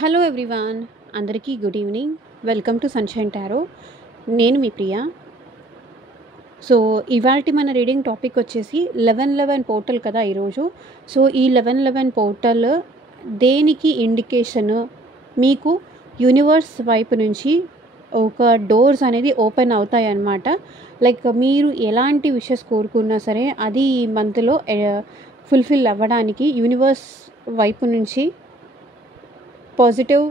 Hello everyone, అందరికీ good evening. Welcome to sunshine tarot. నేను మీ Priya. So ఇవాల్టి మన రీడింగ్ టాపిక్ వచ్చేసి 1111 పోర్టల్ కదా ఈరోజు. సో ఈ 1111 పోర్టల్ దేనికి ఇండికేషన్? మీకు యూనివర్స్ వైపు నుంచి ఒక డోర్స్ అనేది ఓపెన్ అవుతాయి అన్నమాట. లైక్ మీరు ఎలాంటి విషెస్ కోరుకున్నా సరే అది ఈ మంత్లో ఫుల్ఫిల్ అవ్వడానికి యూనివర్స్ వైపు నుంచి పాజిటివ్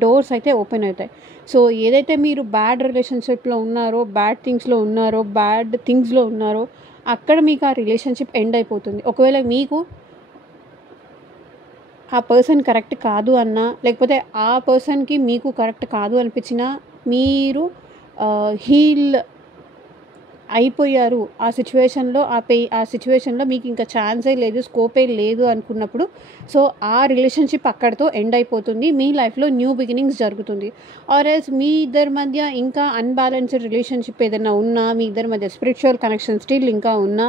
డోర్స్ అయితే ఓపెన్ అవుతాయి. సో ఏదైతే మీరు బ్యాడ్ రిలేషన్షిప్లో ఉన్నారో, బ్యాడ్ థింగ్స్లో ఉన్నారో అక్కడ మీకు ఆ రిలేషన్షిప్ ఎండ్ అయిపోతుంది. ఒకవేళ మీకు ఆ పర్సన్ కరెక్ట్ కాదు అన్నా, లేకపోతే ఆ పర్సన్కి మీకు కరెక్ట్ కాదు అనిపించినా, మీరు హీల్ అయిపోయారు ఆ సిచ్యువేషన్లో, ఆ సిచ్యువేషన్లో మీకు ఇంకా ఛాన్సే లేదు, స్కోపే లేదు అనుకున్నప్పుడు, సో ఆ రిలేషన్షిప్ అక్కడితో ఎండ్ అయిపోతుంది. మీ లైఫ్లో న్యూ బిగినింగ్స్ జరుగుతుంది. ఆర్ ఎల్స్ మీ ఇద్దరి మధ్య ఇంకా అన్బ్యాలెన్స్డ్ రిలేషన్షిప్ ఏదైనా ఉన్నా, మీ ఇద్దరి మధ్య స్పిరిచువల్ కనెక్షన్ స్టిల్ ఇంకా ఉన్నా,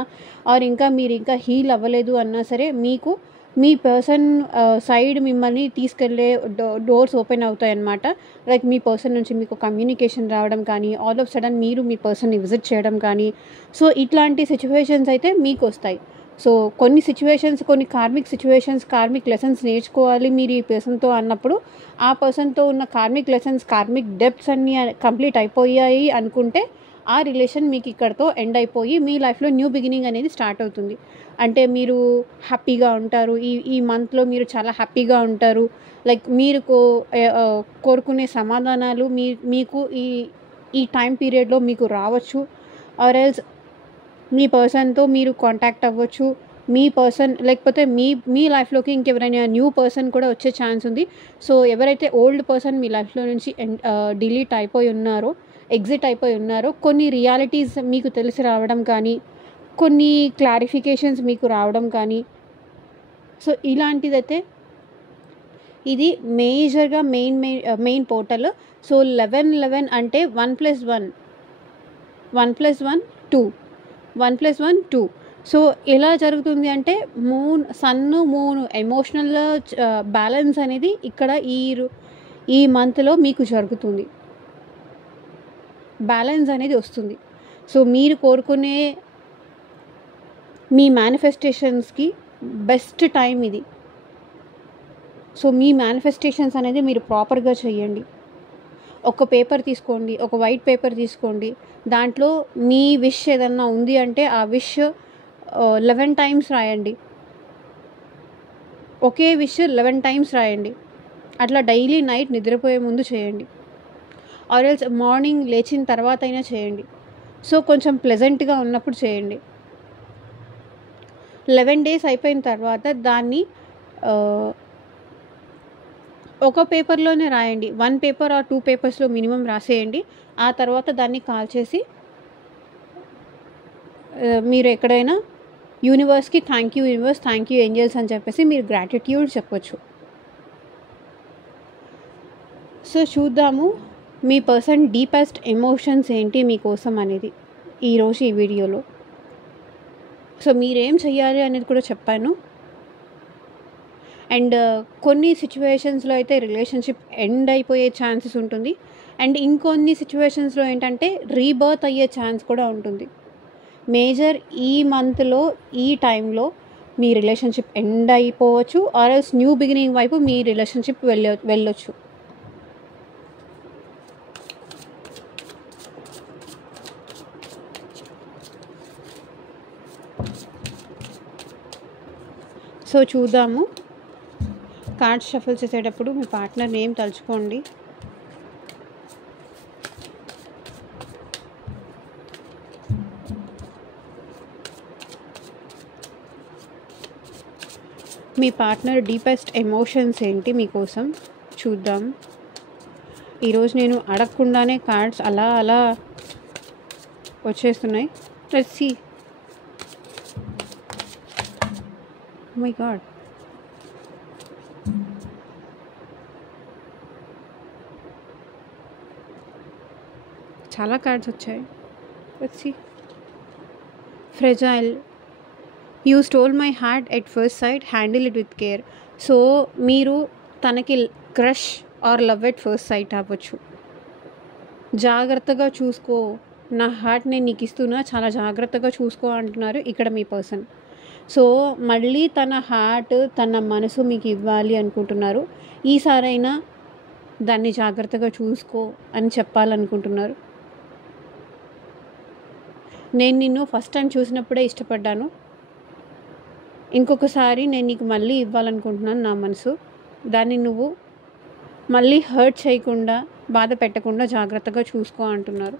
ఆర్ మీరు ఇంకా హీల్ అవ్వలేదు అన్నా సరే, మీకు మీ పర్సన్ సైడ్ మిమ్మల్ని తీసుకెళ్ళే డోర్స్ ఓపెన్ అవుతాయి అన్నమాట. లైక్ మీ పర్సన్ నుంచి మీకు కమ్యూనికేషన్ రావడం కానీ, ఆల్ ఆఫ్ సడన్ మీరు మీ పర్సన్ని విజిట్ చేయడం కానీ, సో ఇట్లాంటి సిచ్యువేషన్స్ అయితే మీకు వస్తాయి. సో కొన్ని సిచ్యువేషన్స్, కొన్ని కార్మిక్ లెసన్స్ నేర్చుకోవాలి మీరు ఈ పర్సన్తో అన్నప్పుడు, ఆ పర్సన్తో ఉన్న కార్మిక్ లెసన్స్, కార్మిక్ డెప్త్స్ అన్నీ కంప్లీట్ అయిపోయాయి అనుకుంటే ఆ రిలేషన్ మీకు ఇక్కడతో ఎండ్ అయిపోయి మీ లైఫ్లో న్యూ బిగినింగ్ అనేది స్టార్ట్ అవుతుంది. అంటే మీరు హ్యాపీగా ఉంటారు. ఈ మంత్లో మీరు చాలా హ్యాపీగా ఉంటారు. లైక్ మీరు కోరుకునే సమాధానాలు మీకు ఈ టైం పీరియడ్లో మీకు రావచ్చు. ఆర్ ఎల్స్ మీ పర్సన్తో మీరు కాంటాక్ట్ అవ్వచ్చు. మీ పర్సన్ లేకపోతే మీ లైఫ్లోకి ఇంకెవరైనా న్యూ పర్సన్ కూడా వచ్చే ఛాన్స్ ఉంది. సో ఎవరైతే ఓల్డ్ పర్సన్ మీ లైఫ్లో నుంచి ఎగ్జిట్ అయిపోయి ఉన్నారో, కొన్ని రియాలిటీస్ మీకు తెలిసి రావడం కానీ, కొన్ని క్లారిఫికేషన్స్ మీకు రావడం కానీ, సో ఇలాంటిదైతే ఇది మేజర్గా మెయిన్ పోర్టల్. సో 1111 అంటే 1+1 2, 1+1 2. సో ఎలా జరుగుతుంది అంటే మూన్ ఎమోషనల్ బ్యాలెన్స్ అనేది ఇక్కడ ఈ మంత్లో మీకు జరుగుతుంది. బ్యాలెన్స్ అనేది వస్తుంది. సో మీరు కోరుకునే మీ మేనిఫెస్టేషన్స్కి బెస్ట్ టైం ఇది. సో మీ మేనిఫెస్టేషన్స్ అనేది మీరు ప్రాపర్గా చేయండి. ఒక పేపర్ తీసుకోండి, ఒక వైట్ పేపర్ తీసుకోండి. దాంట్లో మీ విష్ ఏదన్నా ఉంది అంటే ఆ విష్ 11 టైమ్స్ రాయండి. ఒకే విష్ 11 టైమ్స్ రాయండి. అట్లా డైలీ నైట్ నిద్రపోయే ముందు చేయండి. ఆర్ ఎల్స్ మార్నింగ్ లేచిన తర్వాత అయినా చేయండి. సో కొంచెం ప్లెజెంట్గా ఉన్నప్పుడు చేయండి. 11 డేస్ అయిపోయిన తర్వాత దాన్ని ఒక పేపర్లోనే రాయండి. 1 పేపర్ ఆర్ 2 పేపర్స్లో మినిమం రాసేయండి. ఆ తర్వాత దాన్ని కాల్చేసి మీరు ఎక్కడైనా యూనివర్స్కి thank you universe, thank you angels అని చెప్పేసి మీరు గ్రాటిట్యూడ్ చెప్పొచ్చు. సో చూద్దాము మీ పర్సన్ డీపెస్ట్ ఎమోషన్స్ ఏంటి మీకోసం అనేది ఈరోజు ఈ వీడియోలో. సో మీరేం చెయ్యాలి అనేది కూడా చెప్పాను. అండ్ కొన్ని సిచ్యువేషన్స్లో అయితే రిలేషన్షిప్ ఎండ్ అయిపోయే ఛాన్సెస్ ఉంటుంది. అండ్ ఇంకొన్ని సిచ్యువేషన్స్లో ఏంటంటే రీబర్త్ అయ్యే ఛాన్స్ కూడా ఉంటుంది. మేజర్ ఈ మంత్లో, ఈ టైంలో మీ రిలేషన్షిప్ ఎండ్ అయిపోవచ్చు. ఆర్ ఎల్స్ న్యూ బిగినింగ్ వైపు మీ రిలేషన్షిప్ వెళ్ళొచ్చు. సో చూద్దాము. కార్డ్స్ షఫల్ చేసేటప్పుడు మీ పార్ట్నర్ నేమ్ తలుచుకోండి. మీ పార్ట్నర్ డీపెస్ట్ ఎమోషన్స్ ఏంటి మీకోసం చూద్దాం. ఈరోజు నేను అడగకుండానే కార్డ్స్ అలా వచ్చేస్తున్నాయి. Let's see. మై గాడ్, చాలా కార్డ్స్ వచ్చాయి. Let's see. Fragile, you stole my heart at first sight, handle it with care. So మీరు తనకి crush or love at first sight అవ్వచ్చు. జాగ్రత్తగా చూసుకో, నా హార్ట్ నేను నీకు ఇస్తున్నా, చాలా జాగ్రత్తగా చూసుకో అంటున్నారు ఇక్కడ మీ పర్సన్. సో మళ్ళీ తన హార్ట్, తన మనసు మీకు ఇవ్వాలి అనుకుంటున్నారు. ఈసారైనా దాన్ని జాగ్రత్తగా చూసుకో అని చెప్పాలనుకుంటున్నారు. నేను నిన్ను ఫస్ట్ టైం చూసినప్పుడే ఇష్టపడ్డాను, ఇంకొకసారి నేను నీకు మళ్ళీ ఇవ్వాలనుకుంటున్నాను నా మనసు, దాన్ని నువ్వు మళ్ళీ హర్ట్ చేయకుండా, బాధ పెట్టకుండా జాగ్రత్తగా చూసుకో అంటున్నారు.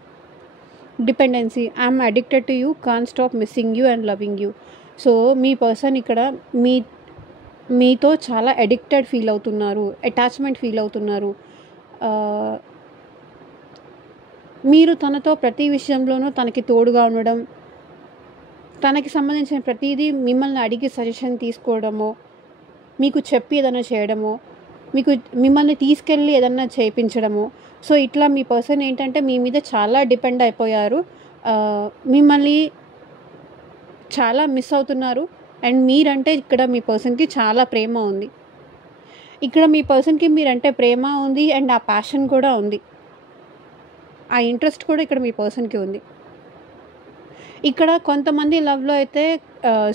Dependency, I'm addicted to you, can stop missing you and loving you. So మీ పర్సన్ ఇక్కడ మీతో చాలా అడిక్టెడ్ ఫీల్ అవుతున్నారు, అటాచ్మెంట్ ఫీల్ అవుతున్నారు. మీరు తనతో ప్రతి విషయంలోనూ తనకి తోడుగా ఉండడం, తనకి సంబంధించిన ప్రతిదీ మిమ్మల్ని అడిగి సజెషన్ తీసుకోవడమో, మీకు చెప్పి ఏదైనా చేయడమో, మిమ్మల్ని తీసుకెళ్ళి ఏదన్నా చేయించడమో. సో ఇట్లా మీ పర్సన్ ఏంటంటే మీ మీద చాలా డిపెండ్ అయిపోయారు, మిమ్మల్ని చాలా మిస్ అవుతున్నారు. అండ్ మీరంటే ఇక్కడ మీ పర్సన్కి చాలా ప్రేమ ఉంది. ఇక్కడ మీ పర్సన్కి మీరంటే ప్రేమ ఉంది, అండ్ ఆ ప్యాషన్ కూడా ఉంది, ఆ ఇంట్రెస్ట్ కూడా ఇక్కడ మీ పర్సన్కి ఉంది. ఇక్కడ కొంతమంది లవ్లో అయితే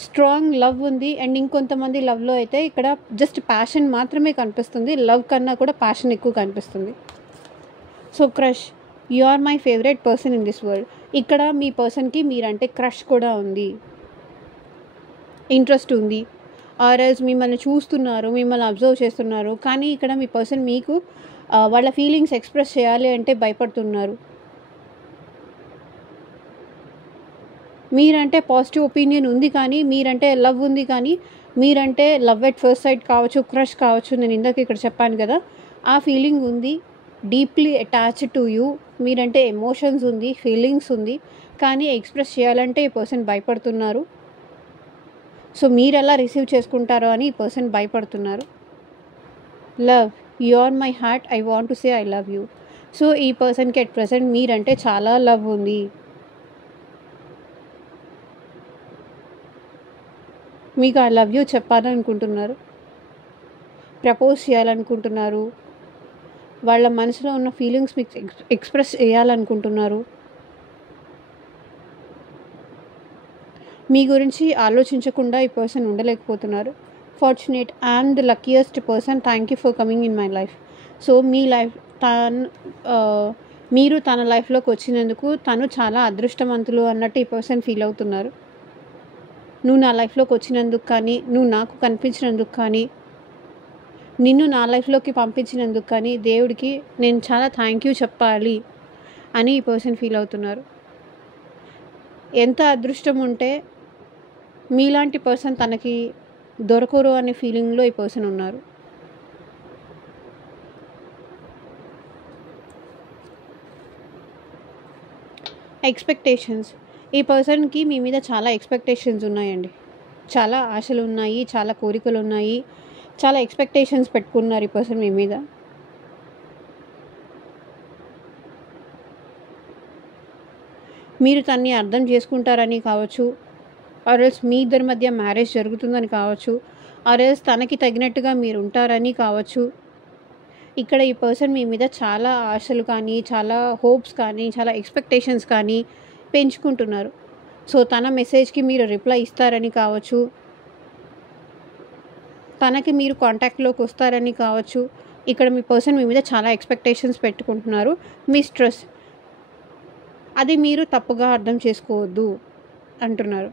స్ట్రాంగ్ లవ్ ఉంది, అండ్ ఇంకొంతమంది లవ్లో అయితే ఇక్కడ జస్ట్ ప్యాషన్ మాత్రమే కనిపిస్తుంది, లవ్ కన్నా కూడా ప్యాషన్ ఎక్కువ కనిపిస్తుంది. So crush, you are my favourite person in this world. ఇక్కడ మీ పర్సన్కి మీరంటే క్రష్ కూడా ఉంది, ఇంట్రెస్ట్ ఉంది, ఆర్ఎల్స్ మిమ్మల్ని చూస్తున్నారు, మిమ్మల్ని అబ్జర్వ్ చేస్తున్నారు. కానీ ఇక్కడ మీ పర్సన్ మీకు వాళ్ళ ఫీలింగ్స్ ఎక్స్ప్రెస్ చేయాలి అంటే భయపడుతున్నారు. మీరంటే పాజిటివ్ ఒపీనియన్ ఉంది, కానీ మీరంటే లవ్ ఉంది, కానీ మీరంటే లవ్ ఎట్ ఫస్ట్ సైట్ కావచ్చు, క్రష్ కావచ్చు, నేను ఇందాక ఇక్కడ చెప్పాను కదా, ఆ ఫీలింగ్ ఉంది. డీప్లీ అటాచ్డ్ టు యూ, మీరంటే ఎమోషన్స్ ఉంది, ఫీలింగ్స్ ఉంది, కానీ ఎక్స్ప్రెస్ చేయాలంటే ఈ పర్సన్ భయపడుతున్నారు. సో మీరు ఎలా రిసీవ్ చేసుకుంటారో అని ఈ పర్సన్ భయపడుతున్నారు. Love, you are my heart, I want to say I love you. So ఈ పర్సన్కి అట్ ప్రెసెంట్ మీరంటే చాలా లవ్ ఉంది. మీకు ఐ లవ్ యూ చెప్పాలనుకుంటున్నారు, ప్రపోజ్ చేయాలనుకుంటున్నారు, వాళ్ళ మనసులో ఉన్న ఫీలింగ్స్ మీకు ఎక్స్ప్రెస్ చేయాలనుకుంటున్నారు. మీ గురించి ఆలోచించకుండా ఈ పర్సన్ ఉండలేకపోతున్నారు. Fortunate, I'm the luckiest person, thank you for coming in my life. So మీ లైఫ్ మీరు తన లైఫ్లోకి వచ్చినందుకు తను చాలా అదృష్టవంతులు అన్నట్టు ఈ పర్సన్ ఫీల్ అవుతున్నారు. నువ్వు నా లైఫ్లోకి వచ్చినందుకు కానీ, నువ్వు నాకు కనిపించినందుకు కానీ, నిన్ను నా లైఫ్లోకి పంపించినందుకు కానీ దేవుడికి నేను చాలా థ్యాంక్ యూ చెప్పాలి అని ఈ పర్సన్ ఫీల్ అవుతున్నారు. ఎంత అదృష్టం ఉంటే మీలాంటి పర్సన్ తనకి దొరకరు అనే ఫీలింగ్లో ఈ పర్సన్ ఉన్నారు. ఎక్స్పెక్టేషన్స్, ఈ పర్సన్కి మీ మీద చాలా ఎక్స్పెక్టేషన్స్ ఉన్నాయండి, చాలా ఆశలు ఉన్నాయి, చాలా కోరికలు ఉన్నాయి, చాలా ఎక్స్పెక్టేషన్స్ పెట్టుకున్నారు ఈ పర్సన్ మీ మీద. మీరు తన్ని అర్థం చేసుకుంటారని కావచ్చు, ఆర్ఎల్స్ మీ ఇద్దరి మధ్య మ్యారేజ్ జరుగుతుందని కావచ్చు, ఆర్ఎల్స్ తనకి తగినట్టుగా మీరు ఉంటారని కావచ్చు. ఇక్కడ ఈ పర్సన్ మీ మీద చాలా ఆశలు కానీ, చాలా హోప్స్ కానీ, చాలా ఎక్స్పెక్టేషన్స్ కానీ పెంచుకుంటున్నారు. సో తన మెసేజ్కి మీరు రిప్లై ఇస్తారని కావచ్చు, తనకి మీరు కాంటాక్ట్లోకి వస్తారని కావచ్చు. ఇక్కడ మీ పర్సన్ మీ మీద చాలా ఎక్స్పెక్టేషన్స్ పెట్టుకుంటున్నారు. మీ స్ట్రెస్, అది మీరు తప్పుగా అర్థం చేసుకోవద్దు అంటున్నారు.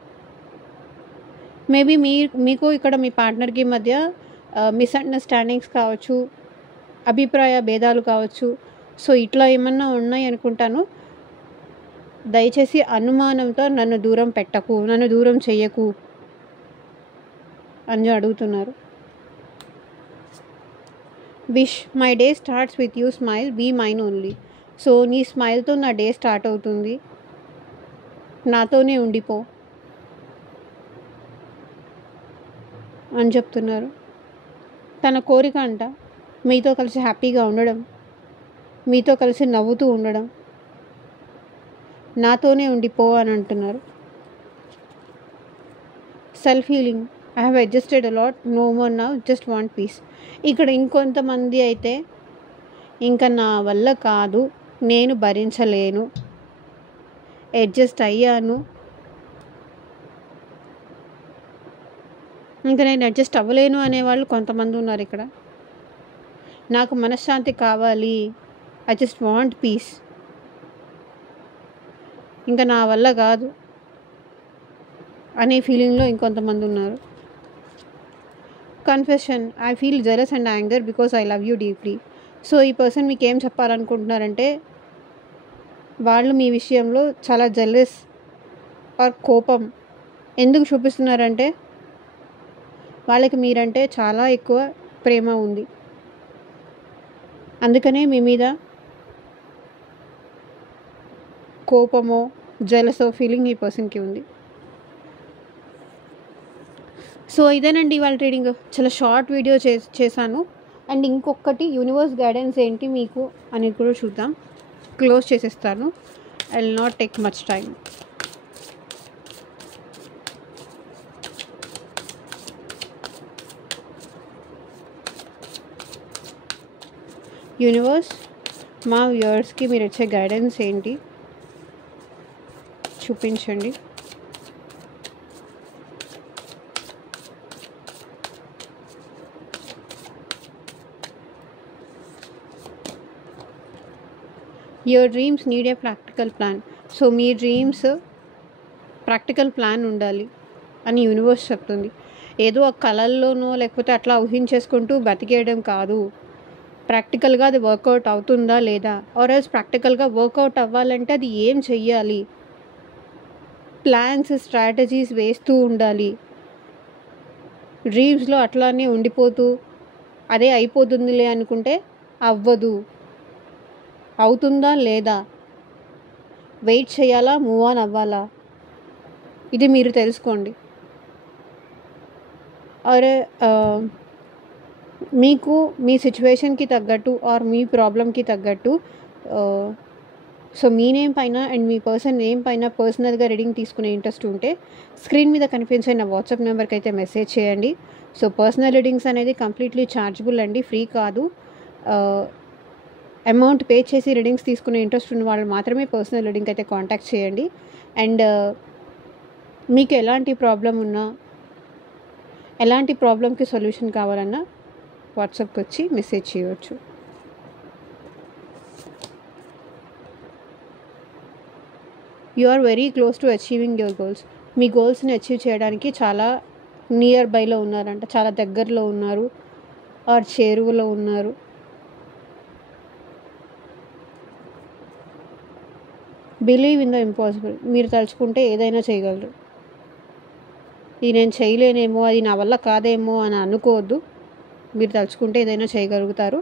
మేబీ మీకు ఇక్కడ మీ పార్ట్నర్కి మధ్య మిస్అండర్స్టాండింగ్స్ కావచ్చు, అభిప్రాయ భేదాలు కావచ్చు. సో ఇట్లా ఏమన్నా ఉన్నాయి అనుకుంటాను. దయచేసి అనుమానంతో నన్ను దూరం పెట్టకు, నన్ను దూరం చెయ్యకు అని అడుగుతున్నారు. Wish, my day starts with you smile, be mine only. So నీ స్మైల్తో నా డే స్టార్ట్ అవుతుంది, నాతోనే ఉండిపో అని చెప్తున్నారు. తన కోరిక అంట మీతో కలిసి హ్యాపీగా ఉండడం, మీతో కలిసి నవ్వుతూ ఉండడం, నాతోనే ఉండిపో అని అంటున్నారు. Self healing, I have adjusted a lot, no more now, just want peace. ఇక్కడ ఇంకొంతమంది అయితే ఇంకా నా వల్ల కాదు, నేను భరించలేను, అడ్జస్ట్ అయ్యాను, ఇంకా నేను అడ్జస్ట్ అవ్వలేను అనేవాళ్ళు కొంతమంది ఉన్నారు ఇక్కడ. నాకు మనశ్శాంతి కావాలి, ఐ జస్ట్ వాంట్ పీస్, ఇంకా నా వల్ల కాదు అనే ఫీలింగ్లో ఇంకొంతమంది ఉన్నారు. Confession, I feel jealous and anger because I love you deeply. So ఈ పర్సన్ మీకు ఏం చెప్పాలనుకుంటున్నారంటే, వాళ్ళు మీ విషయంలో చాలా జెలస్ ఆర్ కోపం ఎందుకు చూపిస్తున్నారంటే, వాళ్ళకి మీరంటే చాలా ఎక్కువ ప్రేమ ఉంది, అందుకనే మీ మీద కోపమో జెలసో ఫీలింగ్ ఈ పర్సన్కి ఉంది. సో ఇదేనండి ఇవాళ రీడింగ్. చాలా షార్ట్ వీడియో చేశాను. అండ్ ఇంకొకటి యూనివర్స్ గైడెన్స్ ఏంటి మీకు అనేది కూడా చూద్దాం. క్లోజ్ చేసేస్తాను, I will not take much time. Universe, మా వ్యూయర్స్కి మీరు ఇచ్చే గైడెన్స్ ఏంటి చూపించండి. Your dreams need a practical plan. So me dreams practical plan ఉండాలి అని యూనివర్స్ చెప్తుంది. ఏదో ఆ కళల్లోనో లేకపోతే అట్లా ఊహించేసుకుంటూ బతికేయడం కాదు. ప్రాక్టికల్గా అది వర్కౌట్ అవుతుందా లేదా, ఆర్ ఎల్స్ ప్రాక్టికల్గా వర్కౌట్ అవ్వాలంటే అది ఏం చెయ్యాలి, ప్లాన్స్ స్ట్రాటజీస్ వేస్తూ ఉండాలి. డ్రీమ్స్లో అట్లానే ఉండిపోతూ అదే అయిపోతుందిలే అనుకుంటే అవ్వదు. అవుతుందా లేదా, వెయిట్ చేయాలా, మూవ్ ఆన్ అవ్వాలా, ఇది మీరు తెలుసుకోండి. ఆర్ మీకు మీ సిచ్యువేషన్కి తగ్గట్టు ఆర్ మీ ప్రాబ్లంకి తగ్గట్టు సో మీ నేమ్ పైన అండ్ మీ పర్సన్ నేమ్ పైన పర్సనల్గా రీడింగ్ తీసుకునే ఇంట్రెస్ట్ ఉంటే స్క్రీన్ మీద కనిపించే నా వాట్సాప్ నెంబర్కి అయితే మెసేజ్ చేయండి. సో పర్సనల్ రీడింగ్స్ అనేది కంప్లీట్లీ ఛార్జబుల్ అండి, ఫ్రీ కాదు. అమౌంట్ పే చేసి రీడింగ్స్ తీసుకునే ఇంట్రెస్ట్ ఉన్న వాళ్ళు మాత్రమే పర్సనల్ రీడింగ్ అయితే కాంటాక్ట్ చేయండి. అండ్ మీకు ఎలాంటి ప్రాబ్లం ఉన్నా, ఎలాంటి ప్రాబ్లంకి సొల్యూషన్ కావాలన్నా వాట్సాప్కి వచ్చి మెసేజ్ చేయవచ్చు. You are very close to achieving your goals. మీ గోల్స్ని అచీవ్ చేయడానికి చాలా నియర్ బైలో ఉన్నారంట, చాలా దగ్గరలో ఉన్నారు ఆర్ చేరువలో ఉన్నారు. Believe in the impossible. మీరు తలుచుకుంటే ఏదైనా చేయగలరు. ఇది నేను చేయలేనేమో, అది నా వల్ల కాదేమో అని అనుకోవద్దు. మీరు తలుచుకుంటే ఏదైనా చేయగలుగుతారు.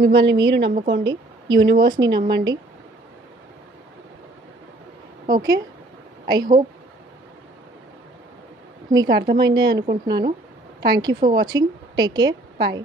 మిమ్మల్ని మీరు నమ్ముకోండి, యూనివర్స్ని నమ్మండి. ఓకే, ఐ హోప్ మీకు అర్థమైందే అనుకుంటున్నాను. Thank you for watching. Take care, bye.